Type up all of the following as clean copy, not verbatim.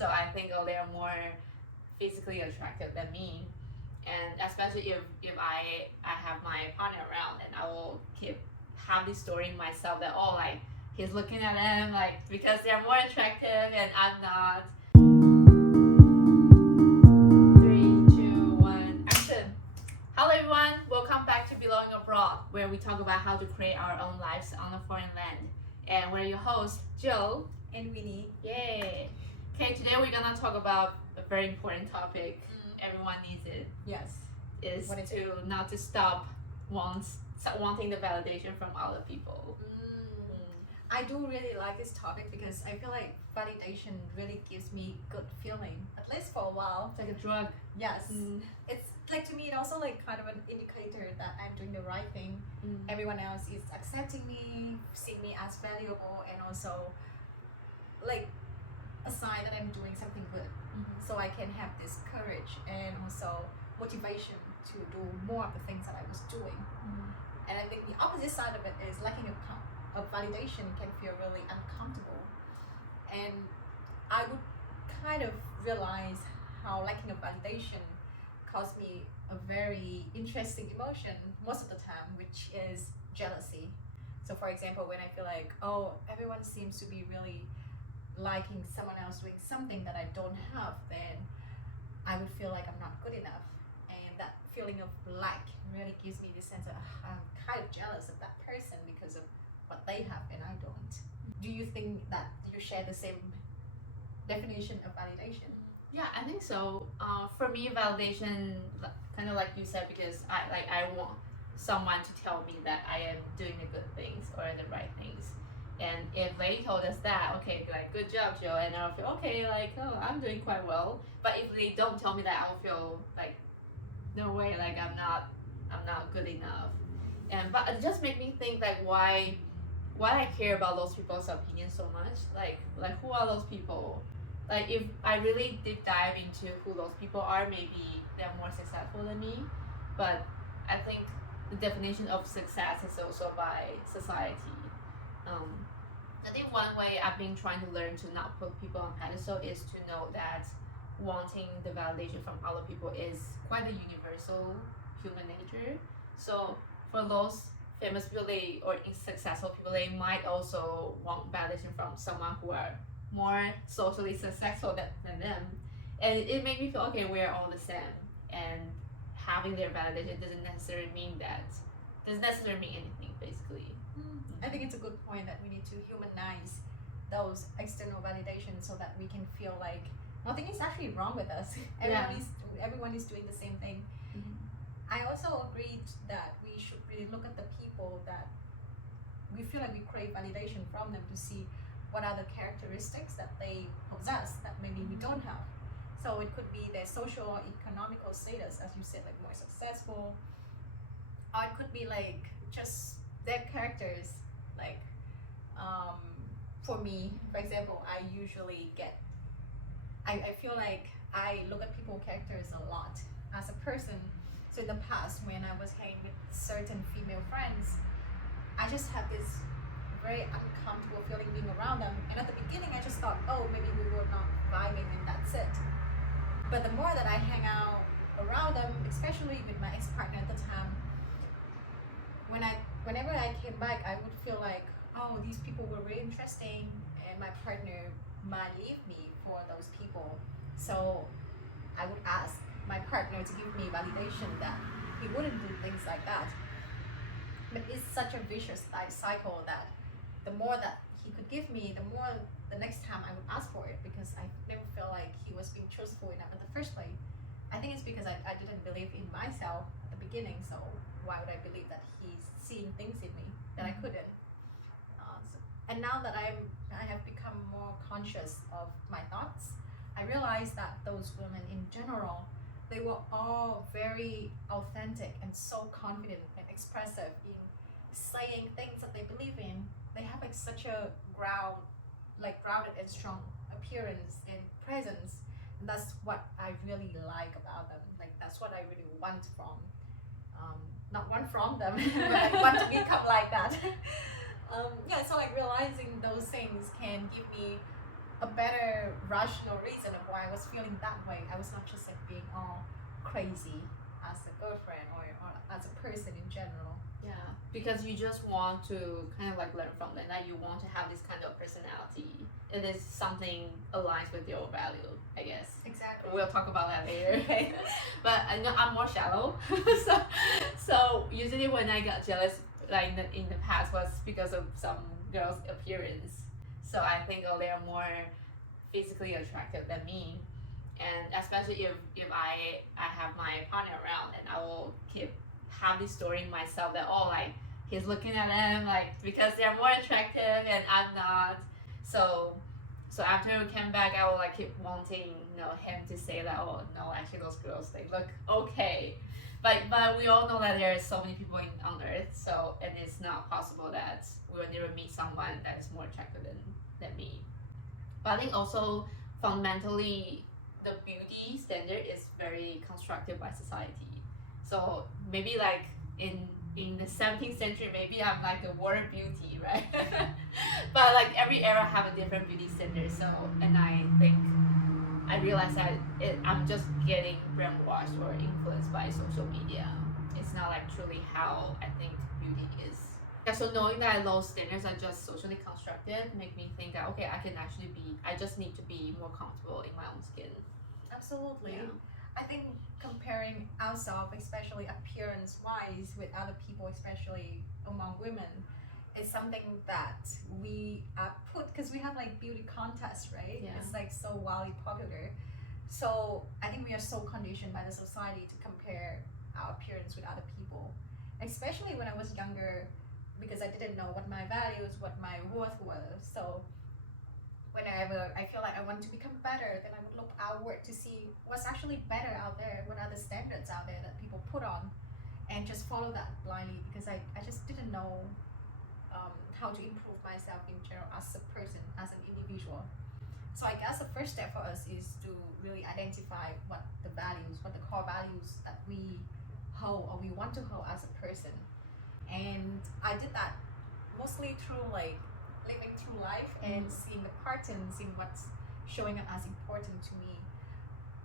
So I think, oh, they're more physically attractive than me. And especially if I have my partner around, and I will have this story in myself that, oh, like he's looking at them like because they're more attractive and I'm not. 3, 2, 1, action. Hello everyone, welcome back to Belonging Abroad, where we talk about how to create our own lives on a foreign land. And we're your hosts, Jill and Winnie. Yay! Okay, today we're gonna talk about a very important topic. Everyone needs it. Yes. Is to not to stop wanting the validation from other people. I do really like this topic because I feel like validation really gives me good feeling, at least for a while. It's like a drug. Yes. It's like, to me, it also like kind of an indicator that I'm doing the right thing. Everyone else is accepting me, seeing me as valuable, and also like a sign that I'm doing something good. So I can have this courage and also motivation to do more of the things that I was doing. And I think the opposite side of it is lacking of validation can feel really uncomfortable. And I would kind of realize how lacking of validation caused me a very interesting emotion most of the time, which is jealousy. So for example, when I feel like, oh, everyone seems to be really liking someone else doing something that I don't have, then I would feel like I'm not good enough. And that feeling of lack really gives me this sense of I'm kind of jealous of that person because of what they have and I don't. Do you think that you share the same definition of validation? Yeah, I think so. For me, validation, kind of like you said, because I want someone to tell me that I am doing the good things or the right things. And if they told us that, okay, like good job, Joe, and I'll feel okay, like, oh, I'm doing quite well. But if they don't tell me that, I'll feel like no way, like I'm not good enough. But it just made me think like why I care about those people's opinions so much. Like who are those people? Like if I really deep dive into who those people are, maybe they're more successful than me. But I think the definition of success is also by society. I think one way I've been trying to learn to not put people on pedestal is to know that wanting the validation from other people is quite a universal human nature. So for those famous people or successful people, they might also want validation from someone who are more socially successful than them. And it made me feel, okay, we're all the same. And having their validation doesn't necessarily mean anything, basically. I think it's a good point that we need to humanize those external validations so that we can feel like nothing is actually wrong with us. Everyone is doing the same thing. I also agreed that we should really look at the people that we feel like we crave validation from them to see what are the characteristics that they possess that maybe we don't have. So it could be their social or economical status, as you said, like more successful, or it could be like just their characters. Like for me, for example, I feel like I look at people's characters a lot as a person. So in the past, when I was hanging with certain female friends, I just had this very uncomfortable feeling being around them. And at the beginning, I just thought, oh, maybe we were not vibing and that's it. But the more that I hang out around them, especially with my ex-partner at the time, whenever I came back, I would feel like, oh, these people were really interesting and my partner might leave me for those people. So I would ask my partner to give me validation that he wouldn't do things like that. But it's such a vicious cycle that the more that he could give me, the more the next time I would ask for it, because I never felt like he was being truthful enough in the first place. I think it's because I didn't believe in myself at the beginning, so why would I believe that he's seeing things in me that I couldn't? And now that I have become more conscious of my thoughts, I realized that those women in general, they were all very authentic and so confident and expressive in saying things that they believe in. They have like such a grounded and strong appearance and presence. And that's what I really like about them. Like that's what I really want from, not want from them, but I want to become like that. So like realizing those things can give me a better rational reason of why I was feeling that way. I was not just like being all crazy as a girlfriend or as a person in general. Yeah, because you just want to kind of like learn from them, that you want to have this kind of personality. It is something aligns with your value, I guess. Exactly. We'll talk about that later. Okay. But I know I'm more shallow, so usually when I got jealous, like in the past, was because of some girls' appearance. So I think, oh, they are more physically attractive than me, and especially if I have my partner around, and I will keep have this story in myself that, oh, like he's looking at them like because they're more attractive and I'm not. So after we came back, I will like keep wanting, him to say that, oh no, actually those girls, they look okay. But we all know that there are so many people on earth, so, and it's not possible that we will never meet someone that is more attractive than me. But I think also fundamentally the beauty standard is very constructed by society. So maybe like in the 17th century, maybe I'm like the water beauty, right? But like every era have a different beauty standard. So, and I think I realized that I'm just getting brainwashed or influenced by social media. It's not like truly how I think beauty is. Yeah, so knowing that those standards are just socially constructed make me think that, okay, I just need to be more comfortable in my own skin. Absolutely. Yeah. I think comparing ourselves, especially appearance wise, with other people, especially among women, is something that we put because we have like beauty contests, right? Yeah. It's like so wildly popular. So I think we are so conditioned by the society to compare our appearance with other people, especially when I was younger, because I didn't know what my values, what my worth was. So whenever I feel like I want to become better, then I would look outward to see what's actually better out there, what are the standards out there that people put on, and just follow that blindly because I just didn't know how to improve myself in general as a person, as an individual. So I guess the first step for us is to really identify what the core values that we hold or we want to hold as a person. And I did that mostly through like living through life and seeing the patterns, seeing what's showing up as important to me.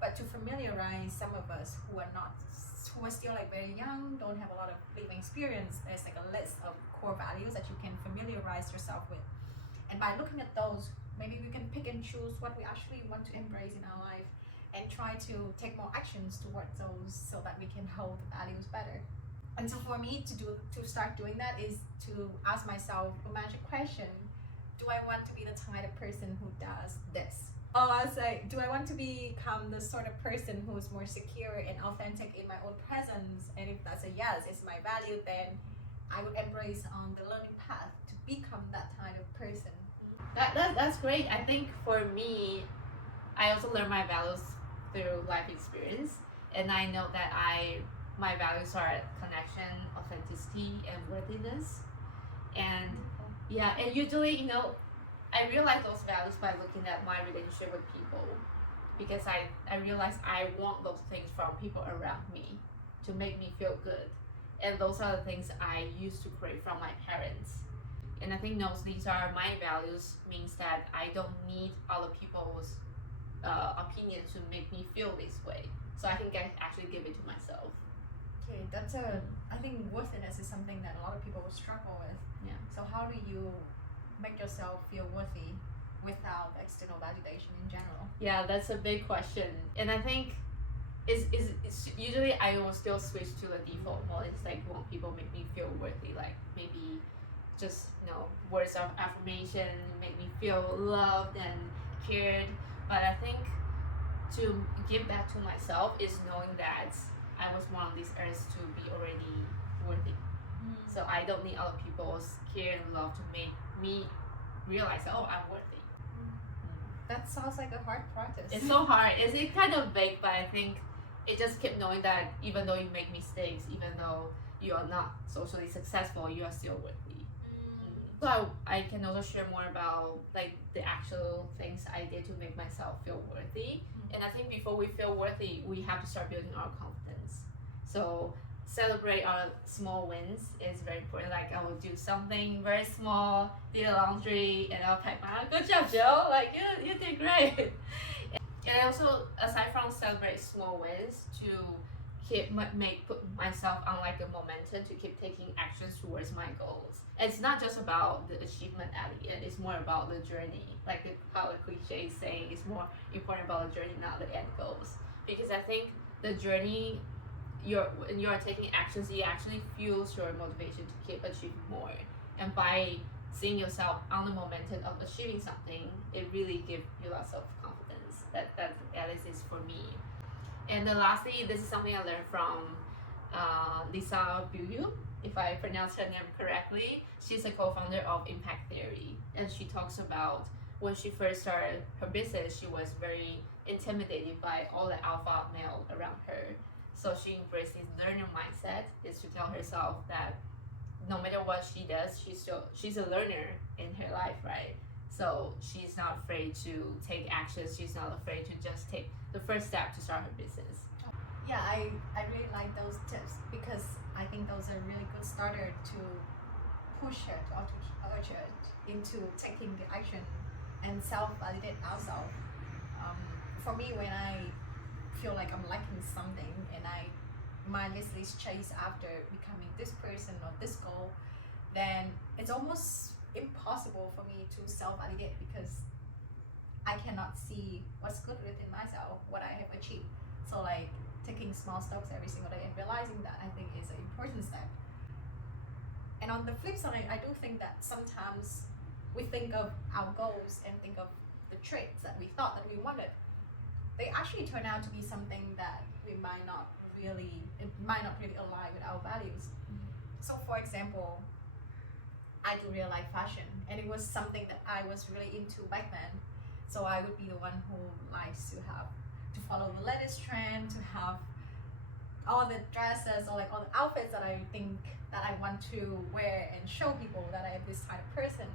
But to familiarize some of us who are still like very young, don't have a lot of living experience, there's like a list of core values that you can familiarize yourself with. And by looking at those, maybe we can pick and choose what we actually want to embrace in our life and try to take more actions towards those so that we can hold the values better. And so for me to start doing that is to ask myself a magic question. Do I want to be the type of person who does this? Oh, I was like, do I want to become the sort of person who is more secure and authentic in my own presence? And if that's a yes, it's my value, then I would embrace on the learning path to become that kind of person. That's great. I think for me, I also learn my values through life experience, and I know that my values are connection, authenticity, and worthiness. And yeah, and usually, I realize those values by looking at my relationship with people, because I realize I want those things from people around me to make me feel good. And those are the things I used to crave from my parents. And I think these are my values, means that I don't need other people's opinions to make me feel this way. So I think I actually give it to myself. Okay, I think worthiness is something that a lot of people will struggle with. Yeah. So how do you make yourself feel worthy without external validation in general? Yeah, that's a big question. And I think it's usually I will still switch to the default mode. It's like when people make me feel worthy, like maybe just words of affirmation, make me feel loved and cared. But I think to give that to myself is knowing that I was born on this earth to be already worthy. So I don't need other people's care and love to make me realize that, oh, I'm worthy. That sounds like a hard practice. It's so hard. It's kind of vague, but I think it just kept knowing that even though you make mistakes, even though you are not socially successful, you are still worthy. So I can also share more about like the actual things I did to make myself feel worthy. And I think before we feel worthy, we have to start building our confidence. So celebrate our small wins is very important. Like I will do something very small, do the laundry, and I'll type, good job, Joe. Like you did great. And I also, aside from celebrate small wins, to put myself on like a momentum to keep taking actions towards my goals. It's not just about the achievement at the end, it's more about the journey. Like how the cliche is saying, it's more important about the journey, not the end goals. Because I think the journey, when you're taking actions, it actually fuels your motivation to keep achieving more. And by seeing yourself on the momentum of achieving something, it really gives you lots of confidence. That at least is for me. And then lastly, this is something I learned from Lisa Buyu, if I pronounce her name correctly. She's a co-founder of Impact Theory, and she talks about when she first started her business, she was very intimidated by all the alpha male around her. So she embraced this learner mindset, is to tell herself that no matter what she does, she's a learner in her life, right? So she's not afraid to take actions. She's not afraid to just take the first step to start her business. Yeah, I really like those tips because I think those are really good starter to push her, to urge her into taking the action and self-validate ourselves. For me, when I feel like I'm lacking something and I mindlessly chase after becoming this person or this goal, then it's almost impossible for me to self-validate because I cannot see what's good within myself, what I have achieved. So like taking small steps every single day and realizing that, I think is an important step. And on the flip side, I do think that sometimes we think of our goals and think of the traits that we thought that we wanted. They actually turn out to be something that it might not really align with our values. So for example, I do really like fashion, and it was something that I was really into back then. So I would be the one who likes to follow the latest trend, to have all the dresses or like all the outfits that I think that I want to wear and show people that I am this type of person.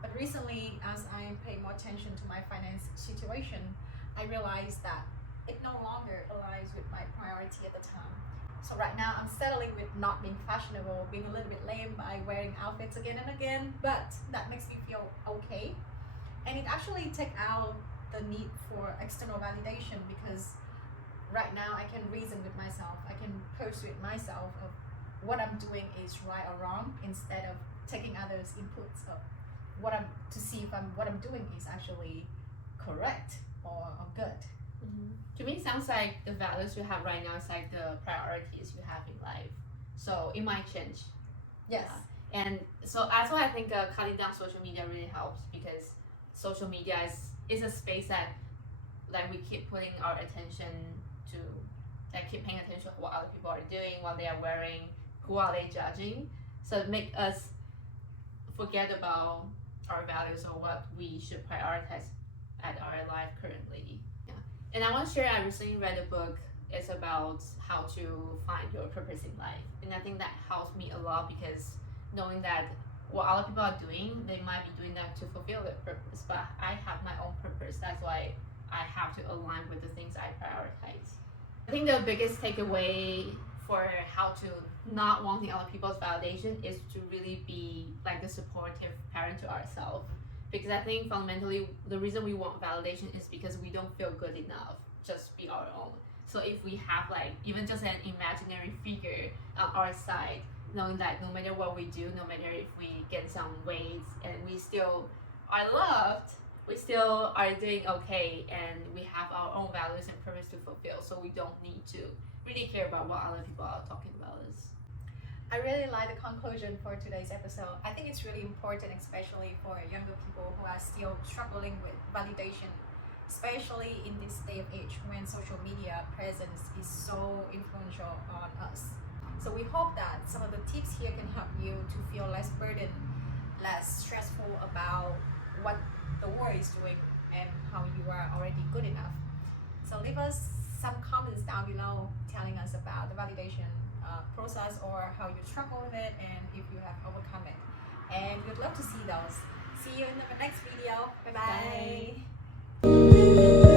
But recently, as I pay more attention to my finance situation, I realized that it no longer aligns with my priority at the time. So right now I'm settling with not being fashionable, being a little bit lame by wearing outfits again and again, but that makes me feel okay. And it actually take out the need for external validation because right now I can reason with myself, I can persuade myself of what I'm doing is right or wrong instead of taking others' inputs of what I'm doing is actually correct or good. Mm-hmm. To me, it sounds like the values you have right now is like the priorities you have in life. So it might change. Yes. Yeah. And so that's why I think cutting down social media really helps because social media is a space that like we keep putting our attention to, like keep paying attention to what other people are doing, what they are wearing, who are they judging. So it make us forget about our values or what we should prioritize at our life currently. Yeah. And I want to share, I recently read a book. It's about how to find your purpose in life. And I think that helps me a lot because knowing that what other people are doing, they might be doing that to fulfill their purpose, but I have my own purpose. That's why I have to align with the things I prioritize. I think the biggest takeaway for how to not wanting other people's validation is to really be like the supportive parent to ourselves. Because I think fundamentally the reason we want validation is because we don't feel good enough just be our own. So if we have like even just an imaginary figure on our side, knowing that no matter what we do, no matter if we get some weight and we still are loved, we still are doing okay, and we have our own values and purpose to fulfill, so we don't need to really care about what other people are talking about us. I really like the conclusion for today's episode. I think it's really important, especially for younger people who are still struggling with validation, especially in this day of age when social media presence is so influential on us. So we hope that some of the tips here can help you to feel less burdened, less stressful about what the world is doing and how you are already good enough. So leave us some comments down below telling us about the validation process or how you struggle with it and if you have overcome it. And we'd love to see those. See you in the next video. Bye bye. Bye.